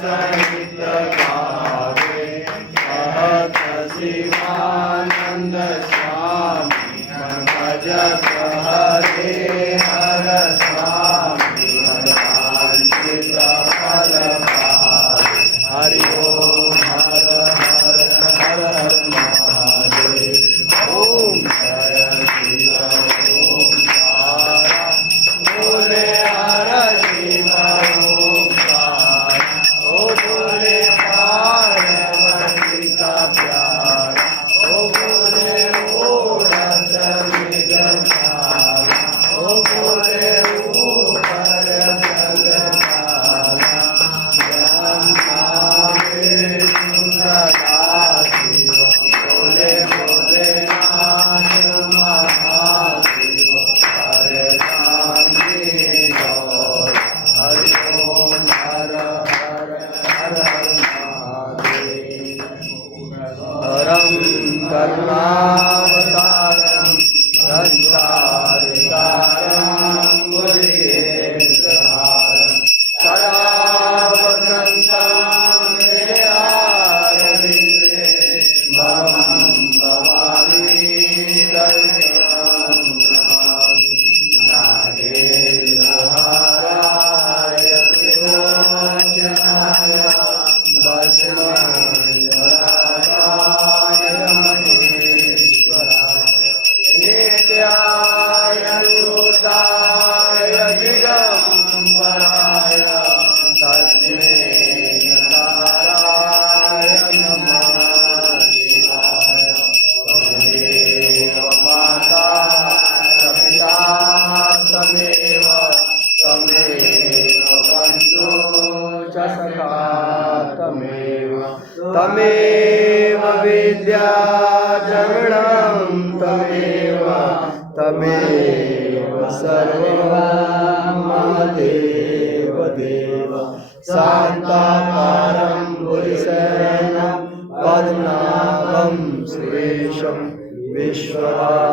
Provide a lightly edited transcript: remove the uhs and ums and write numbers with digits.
सहित गावे कहत शिवानंद स्वामी भजत हरे हर स्वामी वांछित फल पावे। हरि ओम हर हर हर हर महादेव। ओम जय शिव ओंकारा बोले हर शिव ओंकारा ओ बोले पार्वती का प्यारा ओ बोले ओढ़त मृगशाला ओ बोले ऊपर जगताला ब्रह्मा विष्णु सदा शिव बोले बोले नाथ महादेव हरे शांति गौर। हरि ओम हर हर हर हर महादेव। हरं करुणावतारं संसारसारं मुनिकेन्द्रहारं सदा वसन्तं हृदयारविन्दे भवं भवानी शरणं नमामि। नागेन्द्रहाराय त्रिलोचनाय भस्माञ्जनाय महेश्वराय नित्याय अच्युताय दिगम्बराय तस्मै नकाराय नमः शिवाय। त्वमेव माता पिता त्वमेव त्वमेव बन्धु च सखा त्वमेव त्वमेव विद्या द्रविणं त्वमेव त्वमेव सर्वं मम देव देव। शान्ताकारं बुद्धिशयनं पद्मनाभं सुरेशं विश्वनाथं